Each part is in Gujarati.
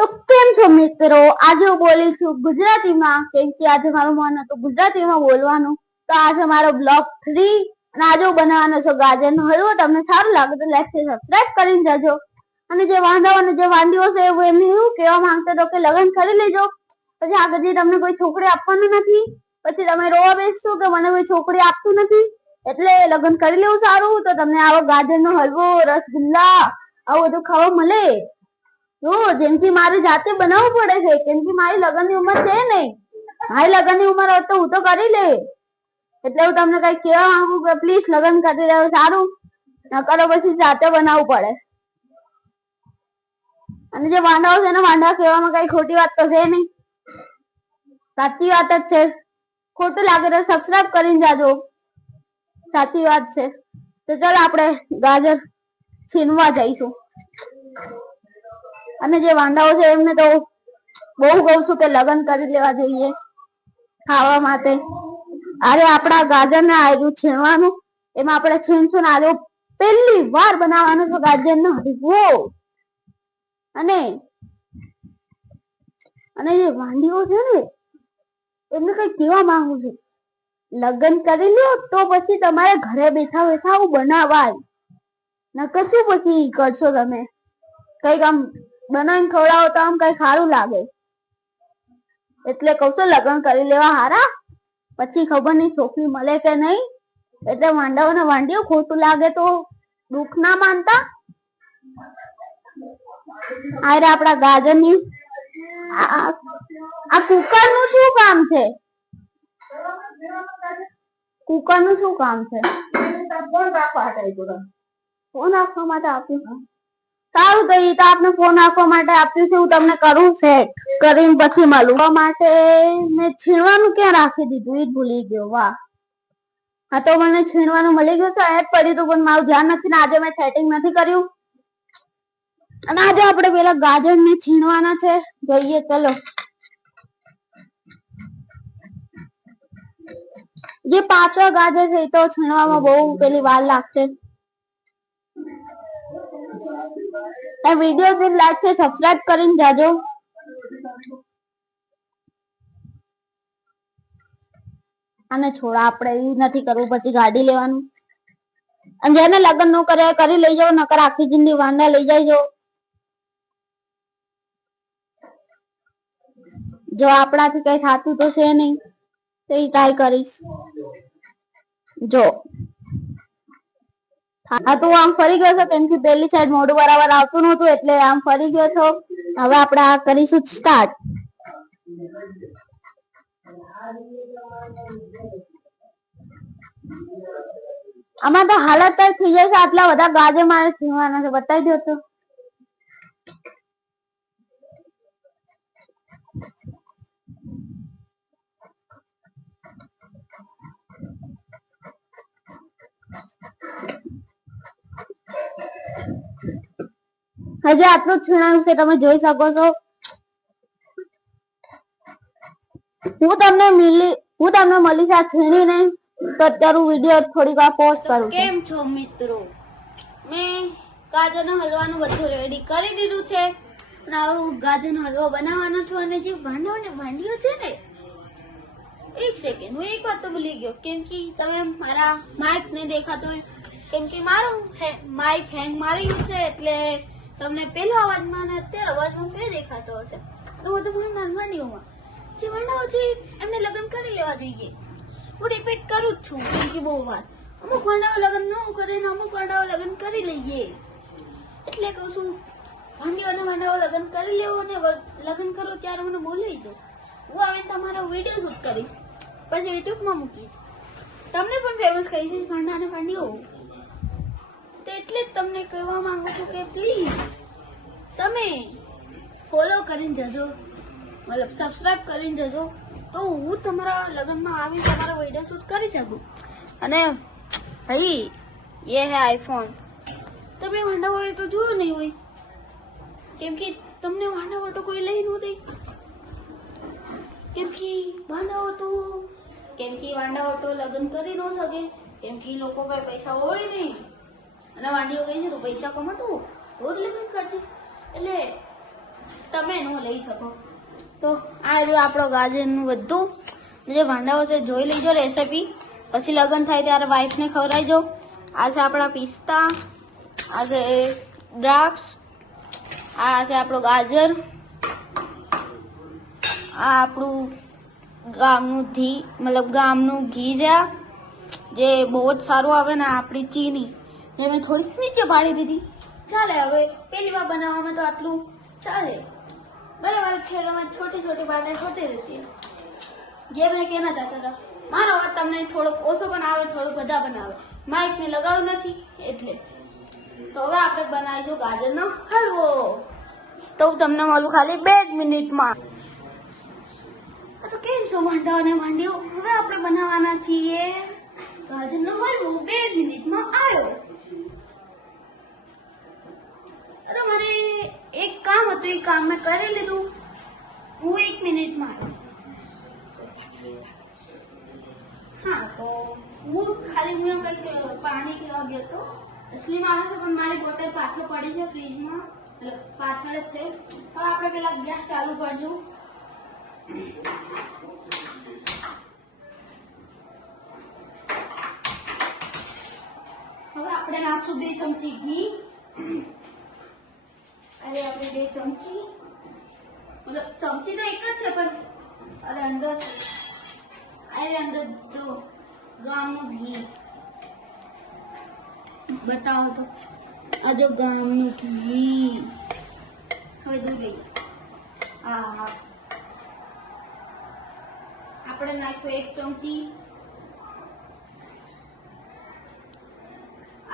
તો કેમ છો મિત્રો? આજે હું બોલી છું ગુજરાતીમાં, કેમ કે આજે મારું મન હતું ગુજરાતીમાં બોલવાનું. તો આજે મારો બ્લોગ 3 અને આજે હું બનાવવાનો છું ગાજરનો હલવો. તમને સારું લાગે તો લાઈક અને સબસ્ક્રાઇબ કરીને જજો. અને જે વાંધાઓ અને જે વાંડીઓ છે એમને એવું કહેવા માંગતો હતો કે લગ્ન કરી લેજો, પછી આગળ તમને કોઈ છોકરી આપવાનું નથી, પછી તમે રોવા બેસશો કે મને કોઈ છોકરી આપતું નથી, એટલે લગ્ન કરી લેવું સારું. તો તમને આવો ગાજરનો હલવો, રસગુલ્લા આવું બધું ખાવા મળે. જેમ કે મારે જાતે બનાવવું પડે છે, કેમ કે મારી લગ્નની ઉંમર છે નહીં. મારી લગ્નની ઉંમર હોત તો હું તો કરી લે. એટલે હું તમને કઈ કહેવા માંગુ કે પ્લીઝ લગ્ન કરી લેવું સારું, નકર પછી જાતે બનાવવું પડે. અને જે વાંડાઓ છે ને, વાંડા કહેવામાં કઈ ખોટી વાત તો છે નહીં, સાચી વાત જ છે. ખોટું લાગે તો સબસ્ક્રાઇબ કરીને જાજો, સાચી વાત છે. તો ચાલો આપણે ગાજર છીનવા જઈશું. અને જે વાંડાઓ છે એમને તો બહુ કહું છું કે લગ્ન કરી લેવા જોઈએ ખાવા માટે. અરે આપણા ગાજર ને આવ્યું છીણવાનું, એમાં આપણે છીણશું ને આજે પહેલી વાર બનાવવાનું છે ગાજરનો હલવો. અને જે વાંડીઓ છે ને એમને કઈ કહેવા માંગુ છું, લગ્ન કરી લો તો પછી તમારે ઘરે બેઠા બેઠા આવું બનાવાય, નકર શું પછી કરશો તમે? કઈક આમ બનાવીને ખવડાવો તો આમ કઈ સારું લાગે. એટલે કઉ છું લગ્ન કરી લેવા હારા, પછી ખબર નહીં છોકરી મળે કે નહીં. એટલે વાંડાઓ ને વાંડીઓ ખોટું લાગે તો દુઃખ ના માનતા. અરે આપણા ગાજરની આ કુકર નું શું કામ છે? કુકર નું શું કામ છે? ફોન રાખવા માટે આપ્યું. સારું તો એ તો આપને ફોન આપવા માટે આપ્યું છે. હું તમને કરું સેટ કરીને પછી મળું માટે. મેં છીણવાનું ક્યાં રાખી દીધું એ જ ભૂલી ગયો. વાહ, હા તો મને છીણવાનું મળી ગયું તો અહીંયા જ પડ્યું હતું, પણ મારું ધ્યાન નથી ને આજે મેં સેટિંગ નથી કર્યું. અને આજે આપણે પેલા ગાજર ને છીણવાના છે, જોઈએ ચલો. જે પાછળ ગાજર છે એ તો છીણવામાં બહુ પેલી વાર લાગશે. વિડીયો ને લાઈક છે સબસ્ક્રાઇબ કરીને જાજો. અને છોડા આપણે એ નથી કરવું, પછી ગાડી લેવાનું. અને જેને લગ્ન ન કરે કરી લઈ જાઓ, નકર આખી જિંદગી વાંડા લઈ જાય. જો આપણાથી કઈ થતું તો છે નહીં, તો એ ટ્રાય કરીશ. જો હા તો આમ ફરી ગયો છો, કેમ કે પેલી સાઈડ મોઢું બરાબર આવતું નહોતું, એટલે આમ ફરી ગયો છો. હવે આપણે આ કરીશું સ્ટાર્ટ. આમાં તો હાલત થઈ જાય છે. આટલા બધા ગાજર મારે છીણવાના છે, બતાવી દો તો. હજી આટલું જ છીણાયું છે, તમે જોઈ શકો છો. હું તમને મળી આ છીણી નહીં તો અત્યારે વિડીયો થોડીક વાર પોસ્ટ કરું. કેમ છો મિત્રો? મેં ગાજરનો હલવાનું બધું રેડી કરી દીધું છે. અને આવું ગાજરનો હલવો બનાવવાનો છું. અને જે વાંડીઓ છે ને, એક સેકન્ડ હું એક વાત તો ભૂલી ગયો, કેમ કે તમે મારા માઇક ને દેખાતો હોય, કેમ કે મારું માઇક હેંગ મારી ગયું છે, એટલે તમને પેલા અવાજમાં અને અત્યારે અવાજમાં ફેર દેખાતો હશે. હું તો વાંડીઓમાં જે વાંડાઓ છે એમને લગ્ન કરી લેવા જોઈએ. હું રિપીટ કરું જ છું, કેમ કે બહુ વાર અમુક વાંડાઓ લગ્ન ન કરે ને અમુક વાંડાઓ લગ્ન કરી લઈએ. એટલે કહું છું વાંડાઓ લગ્ન કરી લેવો ને લગ્ન કરો ત્યારે મને બોલી દો. હું હવે તમારો વિડીયો શૂટ કરીશ, પછી યુટ્યુબમાં મૂકીશ. તમને પણ ફેમસ કહીશ વાંડા અને વાંડીઓ. તો એટલે જ તમને કહેવા માંગુ છું કે પ્લીઝ તમે ફોલો કરીને જજો, મતલબ સબસ્ક્રાઇબ કરીને જજો, તો હું તમારા લગ્નમાં આવીને તમારો વિડીયો શૂટ કરી શકું. અને ભાઈ ये है आईफोन. તમે વાંડા હોય તો જોયું નહીં હોય, કેમ કે તમને વાંડા હોય તો કોઈ લઈ ન દે. કેમ કે વાંડા તો લગ્ન કરી ન શકે, કેમ કે લોકો પાસે પૈસા હોય નહીં. અને વાંડીઓ કહે છે તો પૈસા કમાતું તો જ લગ્ન કરશે. એટલે તમે એનું લઈ શકો. તો આ રહ્યું આપણો ગાજરનું બધું જે ભાંડાઓ છે જોઈ લેજો રેસીપી, પછી લગ્ન થાય ત્યારે વાઈફને ખવડાવજો. આ છે આપણા પિસ્તા, આ છે દ્રાક્ષ, આ છે આપણો ગાજર, આ આપણું ગામનું ઘી, મતલબ ગામનું ઘી છે જે બહુ જ સારું આવે ને. આપણી ચીની જે મેં થોડીક નીચે પાડી દીધી, ચાલે. હવે પહેલી વાર બનાવવામાં તો આટલું ચાલે. બરાબર ખેડમાં છોટી છોટી બાટેं હોતી રહેતી. જે મેં કહેना ચાહતા હતા, મારો અવાજ તમને થોડોક ઓછો પણ આવે, થોડોક બધા પણ આવે. માઇક મેં લગાવ્યું નથી એટલે. તો હવે આપણે બનાવીશું ગાજરનો હલવો. તો તમને મળું ખાલી 2 મિનિટમાં. તો કેમ છો માંડાઓને માંડીઓ? હવે આપણે બનાવવાના છીએ ગાજરનો હલવો. 2 મિનિટમાં આવ્યો. અરે મારે એક કામ હતું, એ કામ મેં કરી લીધું. હું 1 મિનિટમાં આવ્યો. હા, તો હું ખાલી કંઈક પાણી પીવા ગયો હતો. અસલીમાં આવે છે પણ મારી બોટલ પાછળ પડી છે ફ્રીજમાં, પાછળ જ છે. હવે આપણે પેલા ગેસ ચાલુ કરશું. હવે આપણે નાખશું 2 ચમચી ઘી. અરે આપણે 2 ચમચી, મતલબ ચમચી તો એક જ છે પણ અરે અંદર જો ગામનું ઘી બતાવો તો. આ જો ગામનું ઘી. હવે દૂધ લઈએ. હા, આપણે નાખ્યું 1 ચમચી.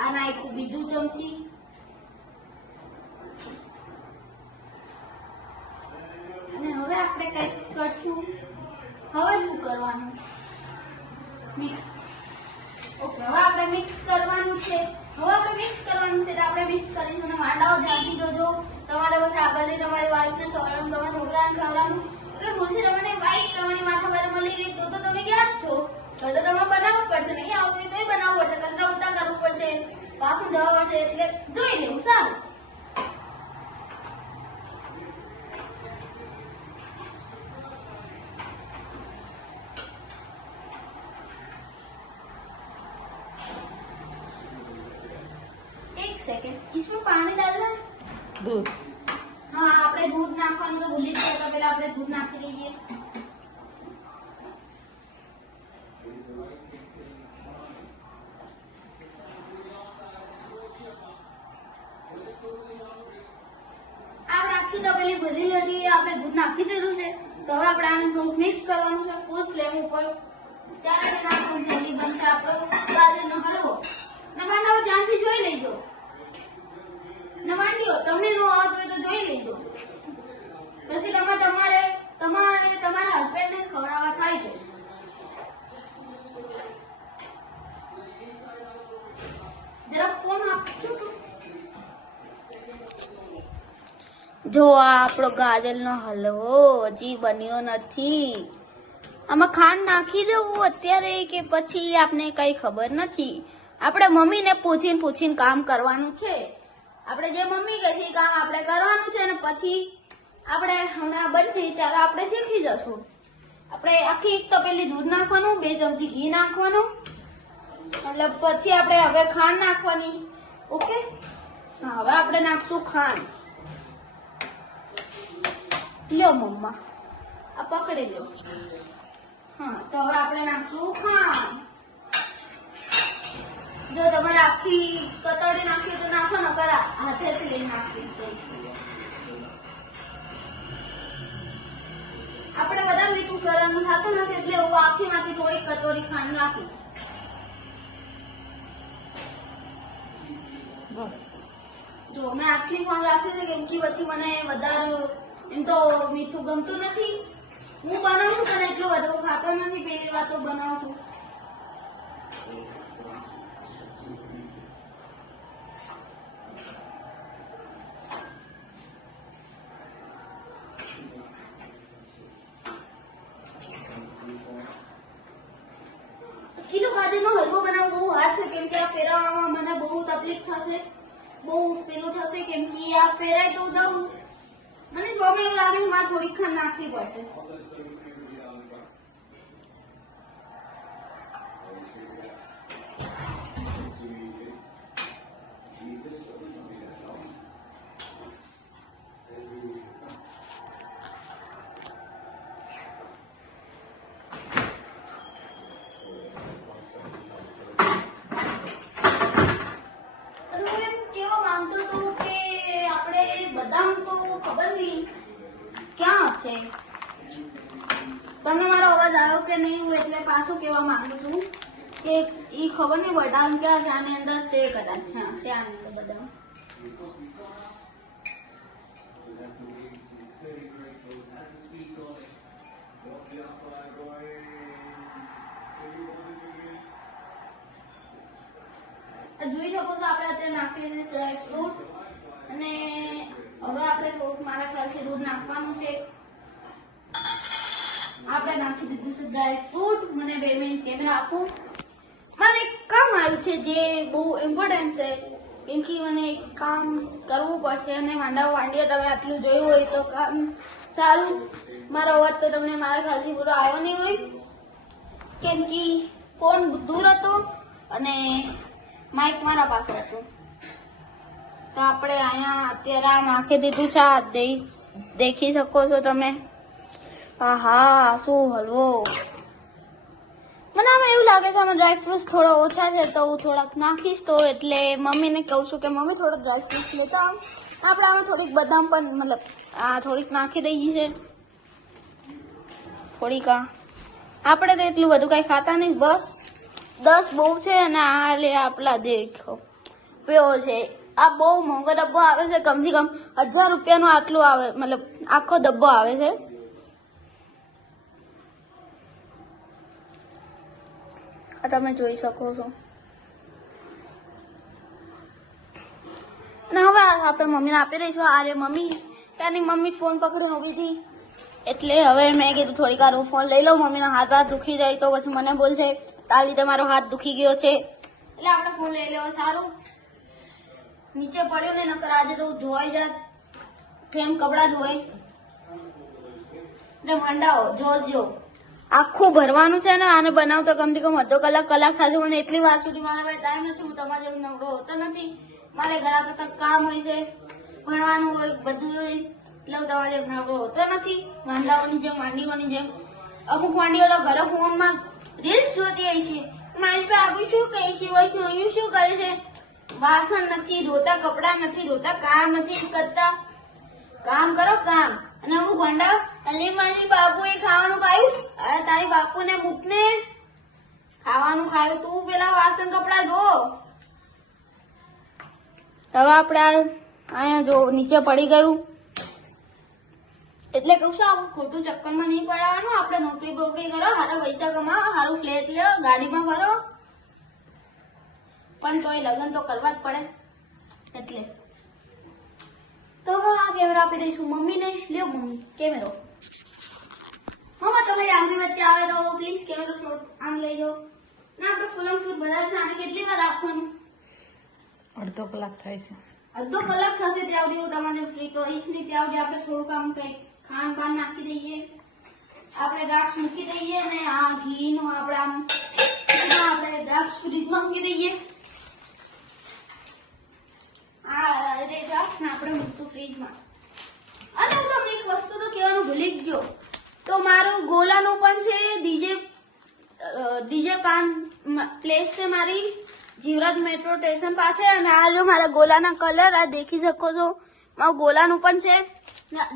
આ નાખ્યું બીજું ચમચી. અને હવે આપણે કંઈક કરશું. હવે શું કરવાનું? મિક્સ. ઓકે, હવે આપણે મિક્સ કરવાનું છે. તો આપણે મિક્સ કરીશું અને માંડાઓ ધ્યાનથી જોજો. તમારે બસ આગળની તમારી વાઈફને ખવડાવવાનું, તમારા છોકરાને ખવડાવવાનું. કે ભૂલથી તમને વાઈફ તમારી માથા પર મળી ગઈ તો તમે ગયા જ છો. તો તમે બનાવવું પડશે. નહીં આવતું હોય તોય બનાવવું પડશે, કચરા ઉતા કરવું પડશે, વાસણ ધોવા પડશે. એટલે જોઈ લેવું સારું. सेकंड इसमें पानी डालना है, दूध. हाँ, આપણે दूध નાખવાનું તો ભૂલી જ ગયા હતા. પહેલા આપણે दूध નાખી લઈએ. આપણે આખી તપેલી ભરી લીધી. આપણે दूध નાખી દીધું છે. તો હવે આપણે આને થોડું મિક્સ કરવાનું છે ફૂલ ફ્લેમ ઉપર. ત્યારે આપણું જલ્દી બનશે આપણો ગાજરનો હલવો. નવાનાઓ ધ્યાનથી જોઈ લેજો. નવાંડીઓ તમને નો આવતું હોય તો જોઈ લેજો. પછી તમારા હસબન્ડને ખવડાવવા થાય છે. જરા ફોન આપજો તો. જો આ આપણો ગાજરનો હલવો હજી બન્યો નથી. આમાં ખાંડ નાખી દેવું અત્યારે કે પછી આપને કઈ ખબર નથી. આપણે મમ્મીને પૂછીને કામ કરવાનું છે. આપણે જે મમ્મી કહે છે કામ આપણે કરવાનું છે અને પછી આપણે હમણાં બનશે ત્યારે આપણે શીખી જશું. આપણે આખી 1 તપેલી દૂધ નાખવાનું, 2 ચમચી ઘી નાખવાનું, મતલબ પછી આપણે હવે ખાંડ નાખવાની. ઓકે, હા, હવે આપણે નાખશું ખાંડ. લ્યો મમ્મા, આ પકડી લ્યો. હા, તો હવે આપણે નાખશું ખાંડ. જો તમારે આખી કતરડી નાખી તો નાખો, ન કરા હાથેથી લઈને નાખી. આપણે બધા મીઠું કરવાનું થતું નથી એટલે હું આખીમાંથી થોડી કટોરી ખાંડ નાખી. બસ જો મેં આખી ખાંડ રાખી છે કેમ કે પછી મને વધારે એમ તો મીઠું ગમતું નથી. હું બનાવું છું પણ એટલું બધું ખાતો નથી. પહેલી વાર તો બનાવું છું. કિલો ગાજરનો હલવો બનાવવો બહુ હાર્ડ છે કેમ કે આ ફેરવવામાં મને બહુ તકલીફ થશે, બહુ પેલું થશે કેમ કે આ ફેરાય તો દઉં મને શોમાં એવું લાગે છે મારે થોડીક ખાંડ નાખવી પડશે. બદામ તો ખબર નહીં ક્યાં હશે. તમને મારો અવાજ આવ્યો કે નહીં? હું એટલે પાછું કહેવા માંગુ છું કે ઈ ખબર નહીં બદામ ક્યાં છે. આની અંદર છે કદાચ. હા, છે આની અંદર બદામ. જોઈ શકો છો આપણે અત્યારે નાખીએ છીએ ડ્રાય ફ્રૂટ અને હવે આપણે થોડુંક મારા ખ્યાલથી દૂધ નાખવાનું છે. આપણે નાખી દીધું છે ડ્રાય ફ્રૂટ. મને 2 મિનિટ કેમેરા આપો. મને એક કામ આવ્યું છે જે બહુ ઇમ્પોર્ટન્ટ છે કેમ કે મને એક કામ કરવું પડશે અને વાંડીઓ તમે આટલું જોયું હોય તો કામ સારું. મારો અવાજ તો તમને મારા ખ્યાલથી પૂરો આવ્યો નહીં હોય કેમ કે ફોન દૂર હતો અને માઇક મારા પાસે હતું. તો આપણે અહીંયા અત્યારે આ નાખી દીધું છે. આ દેખી શકો છો તમે. આહા, શું હલવો. મને આમાં એવું લાગે છે આમાં ડ્રાય ફ્રૂટ્સ થોડા ઓછા છે તો હું થોડાક નાખીશ. તો એટલે મમ્મીને કહું છું કે મમ્મી થોડોક ડ્રાય ફ્રૂટ્સ લેતા આવ. આપણે આમાં થોડીક બદામ પણ મતલબ આ થોડીક નાખી દઈએ છે. થોડીક આપણે તો એટલું બધું કઈ ખાતા નહીં. બસ 10 બહુ છે અને આ લે આપલા દેખો પીવો છે. આ બહુ મોંઘો ડબ્બો આવે છે. કમથી કમ 1000 રૂપિયાનો આટલું આવે મતલબ આખો ડબ્બો આવે છે. આ તમે જોઈ શકો છો. અને હવે આપણે મમ્મીને આપી દઈશું. અરે મમ્મી ત્યાંની મમ્મી ફોન પકડીને ઊભી હતી એટલે હવે મેં કીધું થોડીક વાર હું ફોન લઈ લઉં. મમ્મીનો હાથ દુખી જાય તો પછી મને બોલશે આ લીધે મારો હાથ દુખી ગયો છે એટલે આપણે ફોન લઈ લેવો સારું. નીચે પડ્યો ને નકર આજે તો જોવાઈ જાત કેમ કપડા ધોય ને મંડાવો. જોજો આખું ભરવાનું છે ને. આને બનાવતો કમથી કમ અડધો કલાક થશે. મને એટલી વાર સુધી મારા ભાઈ ટાઈમ નથી. હું તમારા જેવું નવડો હોતો નથી. મારે ઘણા કરતા કામ હોય છે, ભણવાનું હોય, બધું હોય એટલે હું તમારા જેવું નવડો હોતો નથી. વાંડીઓની જેમ અમુક વાંડીઓ તો ઘરે ફોનમાં રીલ્સ જોતી હોય છે. મારી પાસે આવું શું કહે છે અહીં શું કરે છે? વાસણ નથી ધોતા, કપડા નથી ધોતા, કામ નથી કરતા. કામ કરો કામ. અને અમુક ભંડા અલી મારી બાપુએ ખાવાનું ખાયું. અરે તારી બાપુને મૂકને ખાવાનું ખાયું. તું પેલા વાસણ કપડા ધો. હવે આપણે અહીંયા જો નીચે પડી ગયું એટલે કહું છું આવું ખોટું ચક્કરમાં નહીં પડવાનું. આપણે નોકરી બોકરી કરો, સારા પૈસા કમાવો, સારું ફ્લેટ લો, ગાડીમાં ફરો, પણ તોય લગ્ન તો કરવા જ પડે. એટલે તો આ કેમેરા આપી દઈશું મમ્મીને. લ્યો મમ્મી કેમેરો. મમ્મા તમારી આંગળી વચ્ચે આવે તો પ્લીઝ કેમેરો થોડો આમ લઈ જાઓ. ના આપણે ફૂલમ ફૂલ ભરાય છે. આને કેટલી વાર રાખવાનું? અડધો કલાક થાય છે. અડધો કલાક થશે ત્યાં સુધી હું તમારે ફ્રી તો હઈશ નહીં. ત્યાં સુધી આપણે થોડું કામ કંઈક ખાંડ બાન નાખી દઈએ. આપણે દ્રાક્ષ મૂકી દઈએ અને આ ઘીનું આપણે દ્રાક્ષ ફ્રીજમાં મૂકી દઈએ. દ્રાક્ષ ને આપણે મૂકશું ફ્રીજમાં. અને હું તમને એક વસ્તુ તો કહેવાનું ભૂલી જ ગયો. તો મારું ગોલાનું પણ છે ડીજે પાન પ્લેસ છે મારી જીવરાજ મેટ્રો સ્ટેશન પાસે. અને આ જો મારા ગોલાના કલર આ દેખી શકો છો. મારું ગોલાનું પણ છે.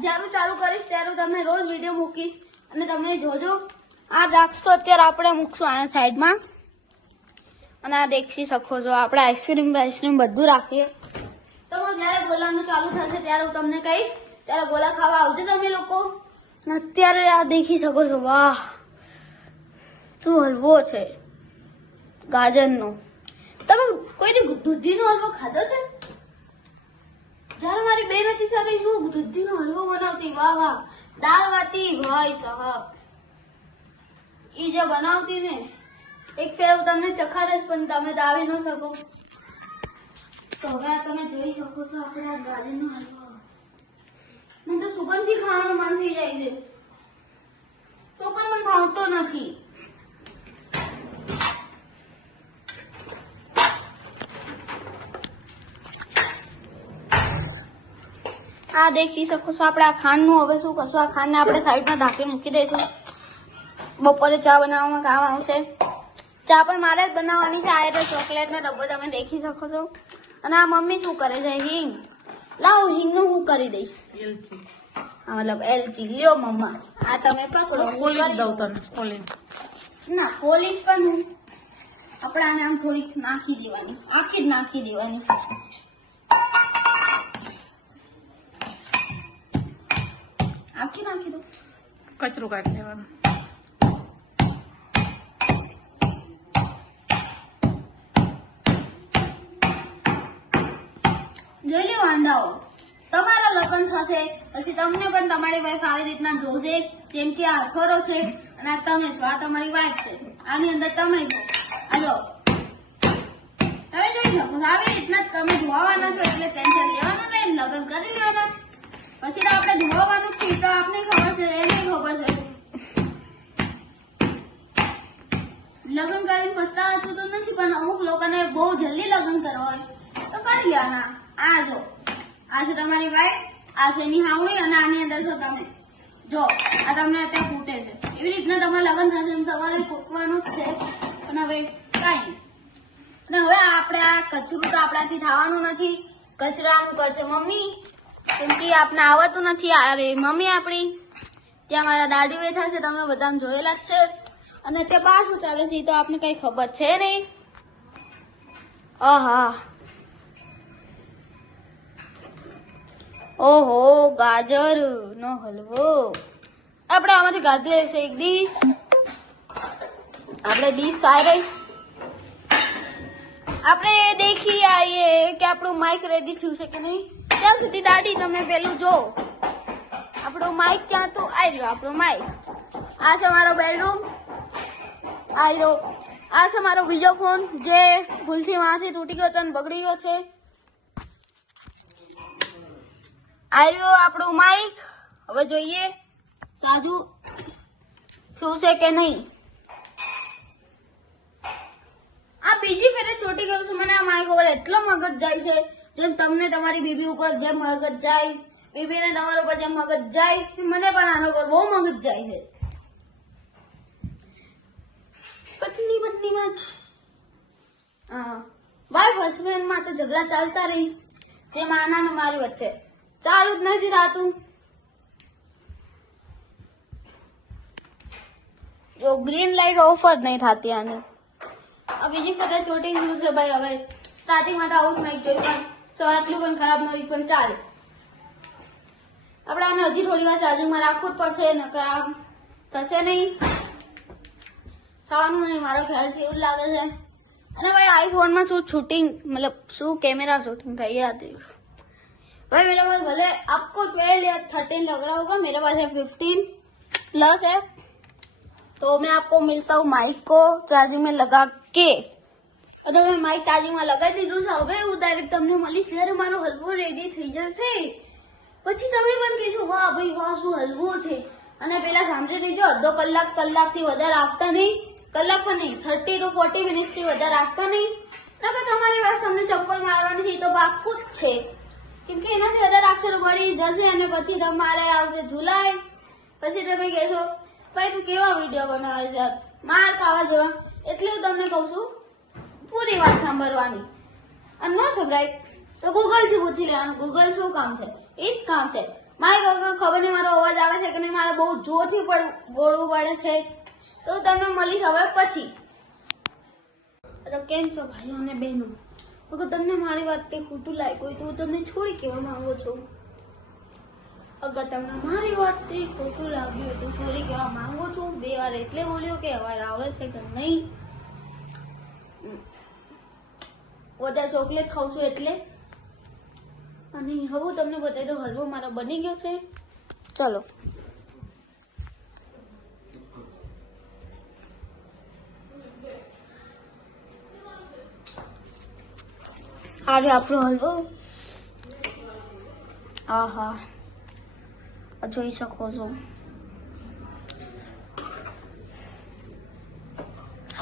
જ્યારે ચાલુ કરીશ ત્યારે તમને રોજ વિડીયો મૂકીશ અને તમે જોજો. આ દ્રાક્ષ તો અત્યારે આપણે મૂકશું આના સાઈડમાં. અને આ દેખી શકો છો આપણે આઈસ્ક્રીમ બધું રાખીએ. તો જયારે ગોલાનું ચાલુ થશે ત્યારે હું તમને કહીશ. ત્યારે ગોલા ખાવા આવજો તમે લોકો. અત્યારે આ દેખી શકો છો. વાહ શું હલવો છે ગાજરનો. તમે કોઈ દૂધીનો હલવો ખાધો છે? જયારે મારી બેન હતી ત્યારે શું દૂધીનો હલવો બનાવતી. વાહ વાહ દાળ વાતી ભાઈ સાહબ. ઈ જે બનાવતી ને એક ફેર હું તમને ચખાડીશ પણ તમે દાવી ન શકો. તો હવે આ તમે જોઈ શકો છો આપણે ગાજરનો હલવો. મને તો સુગંધથી ખાવાનું મન થઈ જાય છે, તો પણ મને ભાવતો નથી. આ દેખી શકો છો આપણે આ ખાંડનું હવે શું કરશું? આ ખાંડને આપણે સાઈડમાં ઢાંકી મૂકી દઈશું. બપોરે ચા બનાવવામાં કામ આવશે. ચા પણ મારે જ બનાવવાની છે. આ ચોકલેટનો ડબ્બો તમે દેખી શકો છો. અને આ મમ્મી શું કરે છે? હિંગ. લાવો હિંગનું હું કરી દઈશ. હા મતલબ એલચી લ્યો મમ્મા. આ તમે પકડો. ના પોલીસ પણ હું આપણે આને આમ થોડીક નાખી દેવાની, આખી જ નાખી દેવાની. આખી નાખી દો. કચરું કાઢી લેવાનું. જોઈ લો વાંડાઓ, તમારા લગ્ન થશે પછી તમને પણ તમારી વાઈફ આવી રીતના જોશે. જેમ કે આ અથોરો છે અને આ તમે છો, આ તમારી વાઈફ છે, આની અંદર તમે છો. આ જો તમે જોઈ શકો છો, આવી રીતના તમે ધોવાના છો એટલે ટેન્શન લેવાનું નહીં, લગ્ન કરી લેવાના. પછી તો આપણે ધોવાનું છે તો આપને ખબર છે, એને ખબર છે. લગ્ન કરીને પસ્તાવાતું તો નથી, પણ અમુક લોકોને બહુ જલ્દી લગ્ન કરવા હોય તો કરી લેવાના. આ જો આ છે તમારી વાઈફ, આ છે એની હાવણી અને આની અંદર છો તમે. જો આ તમને અત્યારે ફૂટે છે. એવી રીતના તમારે લગ્ન થશે તમારે ફૂટવાનું જ છે. અને હવે કાંઈ અને હવે આપણે આ કચરું તો આપણાથી થવાનું નથી. કચરાનું કરશે મમ્મી, કેમ કે આપણે આવતું નથી. અરે મમ્મી આપણી ત્યાં મારા દાદી બેઠા છે, તમે બધાને જોયેલા જ છે. અને તે બહાર શું ચાલે છે તો આપને કઈ ખબર છે નહીં. આહા ઓહો ગાજર નો હલવો. આપણે આમાંથી ગાજર લેશે એક ડીશ. આપણે ડીશ સારી આપણે દેખી આવીએ કે આપણું માઇક રેડી થયું છે કે નહીં. ત્યાં સુધી દાદી તમે પેલું જો આપણું માઇક ક્યાં તો આવી ગયો. આપણો માઇક આ છે મારો બેડરૂમ. આયરો આ છે મારો બીજો ફોન જે ભૂલથી માંથી તૂટી ગયો અને બગડી ગયો છે. આયરો આપણું માઇક. હવે જોઈએ સાજુ શું છે કે નહીં. આ બીજી ફેરે ચોટી ગયું છે. મને આ માઇક ઉપર એટલો મગજ જાય છે, જેમ તમને તમારી બેબી ઉપર જેમ મગજ જાય, બેબીને તમારા ઉપર જેમ મગજ જાય, મને પણ આના ઉપર બહુ મગજ જાય છે. પત્નીમાં વાઈફ હસબન્ડમાં તો ઝઘડા ચાલતા રહી, જે માના ને મારી વચ્ચે ચાલુ જ નથી થતું. જો ગ્રીન લાઈટ ઓફ જ નહીં થતી આને. આ બીજી ફેરે ચોટી ગયું છે ભાઈ. હવે સ્ટાર્ટિંગ માટે આવું જ નહીં જોયું, પણ તો આટલું પણ ખરાબ નહીં પણ ચાલે. આપણે આને હજી થોડી વાર ચાર્જિંગમાં રાખવું જ પડશે, નકર આમ થશે નહીં, થવાનું નહીં મારો ખ્યાલથી એવું લાગે છે. અને ભાઈ આઈફोन में शूटिंग मतलब શું कैमरा शूटिंग થઈ है देख भाई मेरे पास भले आपको 12 या 13 लग रहा होगा, मेरे पास है 15 प्लस है. तो मैं आपको मिलता हूँ माइक को चार्जिंग में लगा के. अगर मैं माइक चार्जिंग में लगाई દીધું છે, હવે હું ડાયરેક્ટ તમને મળીશ જ્યારે મારો હલવો રેડી થઈ જશે. પછી તમે પણ કહેશો વાહ ભાઈ વાહ શું હલવો છે. અને પેલા સાંભળી લેજો, અડધો કલાકથી વધારે રાખતા નહીં. કલાક પણ નહીં, 30 to 40 મિનિટથી વધારે રાખતા નહીં. નકર તમારી વાઈફ તમને ચપ્પલ મારવાની છે એ તો પાક્કું જ છે. કેમ કે એનાથી વધારે રાખશો તો બળી જશે અને પછી તમારે આવશે જુલાઈ. પછી તમે કહેશો ભાઈ તું કેવા વિડીયો બનાવે છે, માર ખાવા જેવા. એટલે હું તમને કહું છું પૂરી વાત સાંભળવાની. અને ન સંભળાય તો ગૂગલથી પૂછી લેવાનું. ગૂગલ શું કામ છે? એ જ કામ છે. મારી ખબર નહીં મારો અવાજ આવે છે કે નહીં, મારે બહુ જોરથી બોલવું પડે છે. તો તમને મળીશ હવે પછી. તો કેમ છો ભાઈઓ અને બહેનો? અગર તમને મારી વાત કંઈ ખોટું લાગ્યું હોય તો હું તમને છોડી કહેવા માંગુ છું. અગર તમને મારી વાતથી ખોટું લાગ્યું હોય તો સોરી કહેવા માંગુ છું. 2 વાર એટલે બોલ્યો કે અવાજ આવે છે કે નહીં. વધારે ચોકલેટ ખાઉં છું એટલે. અને હવે તમને બતાવી દો હલવો મારો બની ગયો છે. ચલો આજે આપણો હલવો. આહા આ જોઈ શકો છો.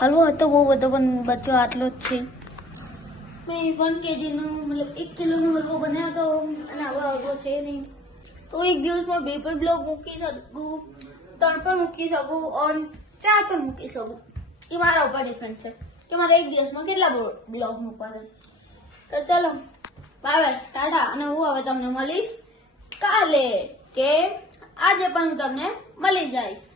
હલવો હતો બહુ બધો પણ બચ્ચો આટલો જ છે. મેં 1 kg નો મતલબ 1 કિલોનો હલવો બનાવ્યો હતો અને આવો હલવો છે નહીં. તો એક દિવસમાં 2 પણ બ્લોગ મૂકી શકું, 3 પણ મૂકી શકું અને 4 પણ મૂકી શકું. એ મારા ઉપર ડિપેન્ડ છે કે મારે એક દિવસમાં કેટલા બ્લોગ મૂકવા છે. તો ચલો બાય બાય, ટાટા. અને હું હવે તમને મળીશ કાલે, કે આજે પણ હું તમને મળી જઈશ.